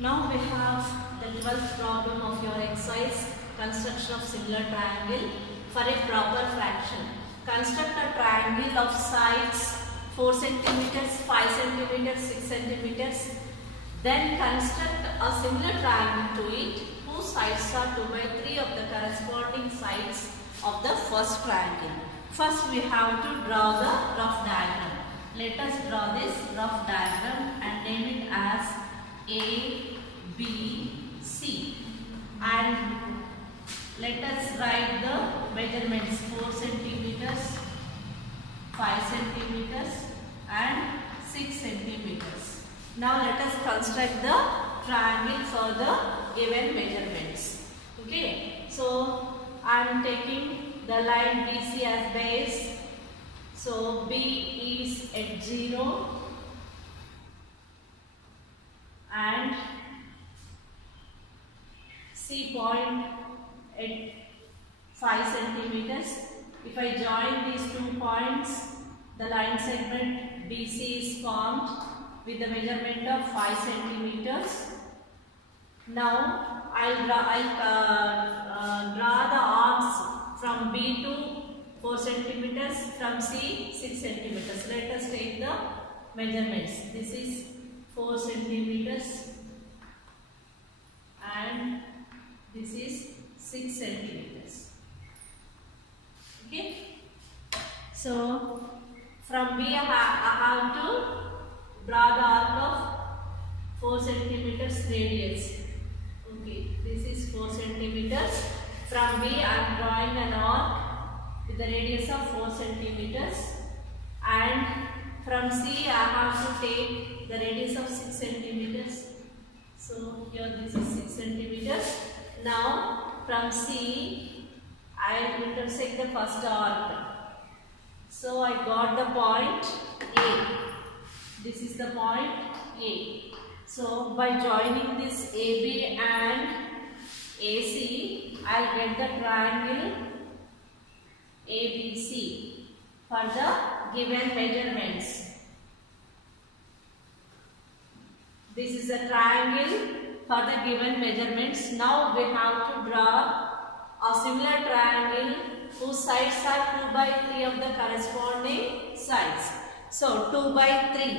Now we have the 12th problem of your exercise, construction of similar triangle for a proper fraction. Construct a triangle of sides 4 cm, 5 cm, 6 cm. Then construct a similar triangle to it whose sides are 2/3 of the corresponding sides of the first triangle. First we have to draw the rough diagram. Let us draw this rough diagram and name it as A, B, C, and let us write the measurements 4 centimeters, 5 centimeters and 6 centimeters. Now let us construct the triangle for the given measurements. Okay, so I am taking the line BC as base. So B is at 0 and C point at 5 centimeters. If I join these 2 points, the line segment BC is formed with the measurement of 5 centimeters. Now I'll draw the arcs from B to 4 centimeters, from C 6 centimeters. Let us take the measurements. This is 4 centimeters and this is 6 centimeters. Okay. So from B I have to draw the arc of 4 centimeters radius. Okay, this is 4 centimeters. From B I am drawing an arc with the radius of 4 centimeters, and from C I have to take the radius of 6 centimeters. So here this is 6 centimeters. Now from C I will intersect the first arc. So I got the point A. This is the point A. So by joining this AB and AC, I will get the triangle ABC for the given measurements. This is a triangle for the given measurements. Now we have to draw a similar triangle whose sides are 2/3 of the corresponding sides. So 2/3.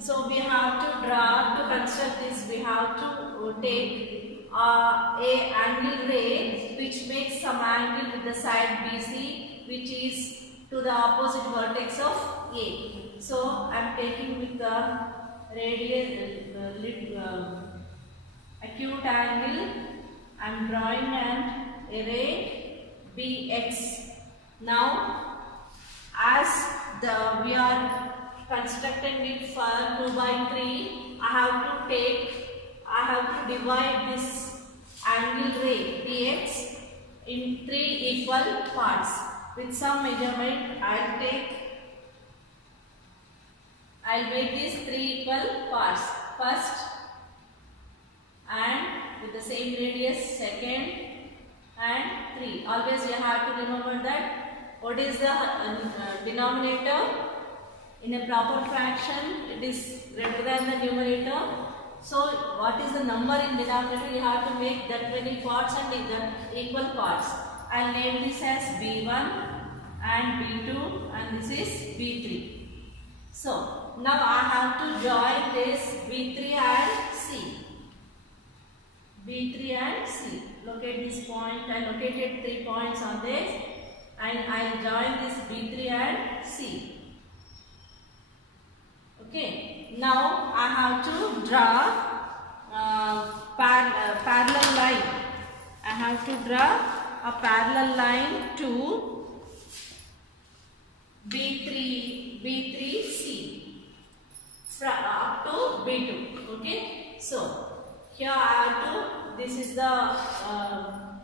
So we have to draw, to construct this, we have to take a angle ray which makes some angle with the side BC, which is to the opposite vertex of A. So I am taking with the acute angle, I am drawing a ray BX. Now as we are constructing it for 2/3, I have to divide this angle ray BX in 3 equal parts. With some measurement, I'll make these 3 equal parts. First, and with the same radius, second and 3. Always you have to remember that what is the denominator in a proper fraction, it is greater than the numerator. So what is the number in denominator, you have to make that many parts and that equal parts. I'll name this as B1 and B2 and this is B3. So now I have to join this B3 and C. B3 and C. Locate this point. I located 3 points on this and I'll join this B3 and C. Okay. Now I have to draw parallel line. I have to draw a parallel line to B3C up to B2. Okay. So here I have to, this is the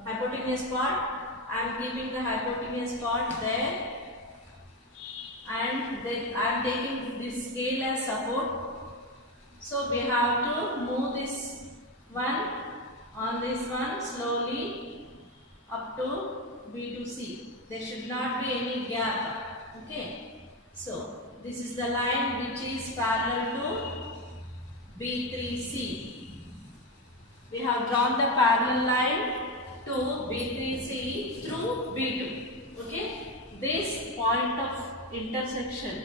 hypotenuse part. I am keeping the hypotenuse part there, and then I am taking this scale as support. So we have to move this one on this one slowly up to B to C. There should not be any gap. Okay. So this is the line which is parallel to B3C. have drawn the parallel line to B3C through B2. Okay, this point of intersection,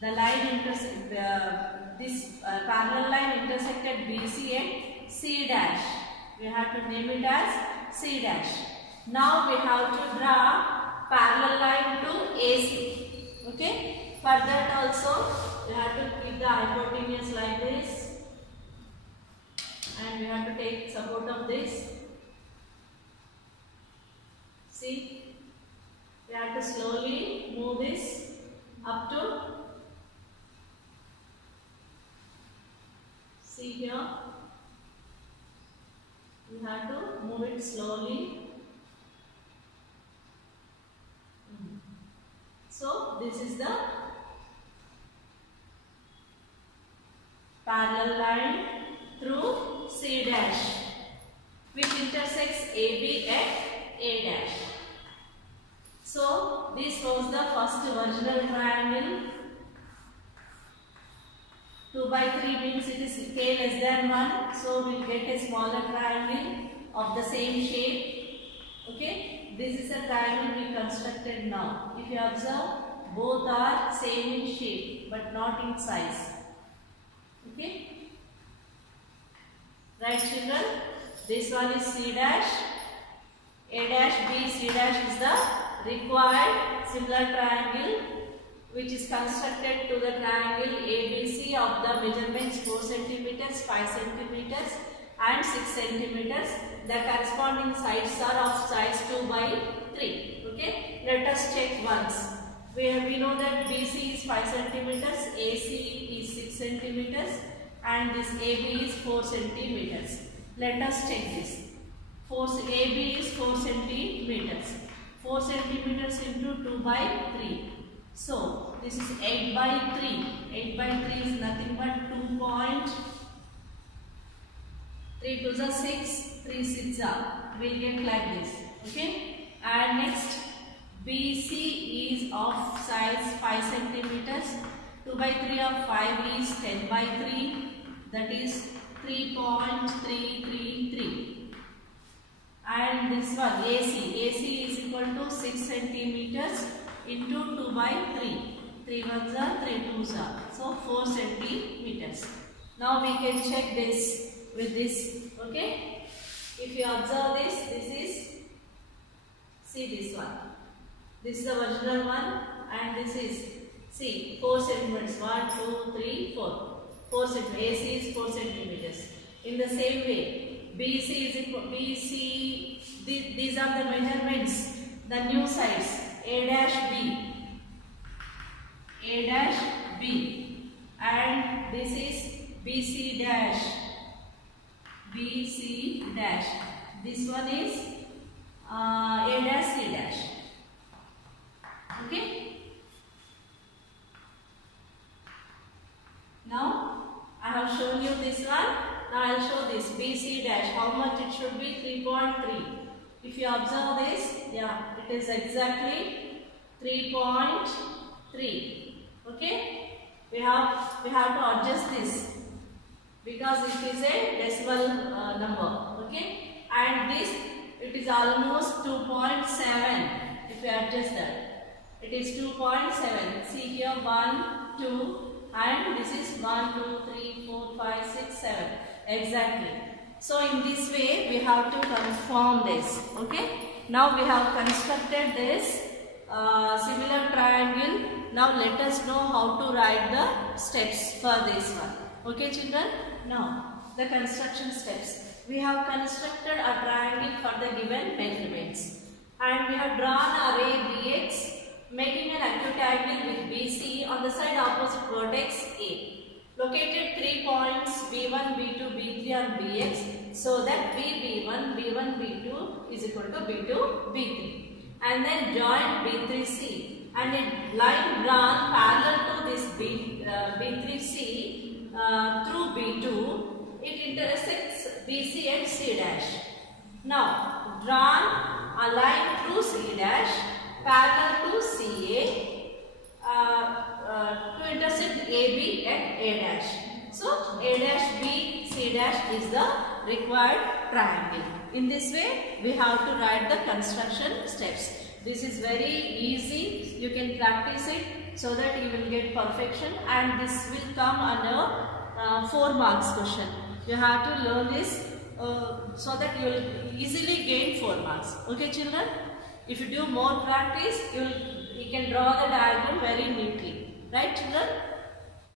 the line this parallel line intersected BC at C dash. We have to name it as C dash. Now we have to draw parallel line to AC. Okay, for that also we have to keep the hypotenuse like this, and we have to take support of this. See, we have to slowly move this up to, see here, we have to move it slowly. So this is the parallel line through C dash, which intersects AB at A dash. So this was the first original triangle. 2 by 3 means it is k less than 1, so we will get a smaller triangle of the same shape. Okay, this is a triangle we constructed now. If you observe, both are same in shape but not in size. Okay, right children, this one is C dash, A dash, B, C dash is the required similar triangle which is constructed to the triangle ABC of the measurements 4 centimeters, 5 centimeters and 6 centimeters. The corresponding sides are of size 2 by 3. Okay, let us check once. We know that BC is 5 centimeters, AC is 6 centimeters and this AB is 4 centimeters. Let us check this. AB is 4 centimeters. 4 centimeters into 2 by 3. So this is 8 by 3. 8 by 3 is nothing but 2.3 to the 6, 3 6 are. We'll get like this. Okay. And next, BC is of size 5 centimeters. 2 by 3 of 5 is 10 by 3. That is 3.333. And this one AC is equal to 6 centimeters into 2 by 3. 3 ones are 3 twos are. So 4 centimeters. Now we can check this with this. Okay. If you observe this, this is, see this one. This is the original one and this is, see, 4 centimeters. 1, 2, 3, 4. 4 centimeters. AC is 4 centimeters. In the same way, BC is equal, these are the measurements, the new sides, A dash B, and this is BC dash, this one is A dash C dash. Okay. Now I have shown you this one. Now I will show this BC dash. How much it should be? 3.3. If you observe this, yeah, it is exactly 3.3. Okay. We have to adjust this because it is a decimal number. Okay. And this, it is almost 2.7. If you adjust that, it is 2.7. See here, 1, 2. And this is 1, 2, 3, 4, 5, 6, 7. Exactly. So in this way we have to transform this. Okay. Now we have constructed this similar triangle. Now let us know how to write the steps for this one. Okay children. Now the construction steps. We have constructed a triangle for the given measurements. And we have drawn array BX, making an acute angle with BC on the side opposite vertex A. Located 3 points B1, B2, B3 and Bx, so that B1, B2 is equal to B2, B3. And then join B3C and a line drawn parallel to this B3C through B2. It intersects BC and C dash. Now drawn a line through C dash parallel to CA to intersect AB at A dash. So A dash B C dash is the required triangle. In this way, we have to write the construction steps. This is very easy. You can practice it so that you will get perfection, and this will come under 4 marks question. You have to learn this so that you will easily gain 4 marks. Okay, children? If you do more practice, you can draw the diagram very neatly. Right, children?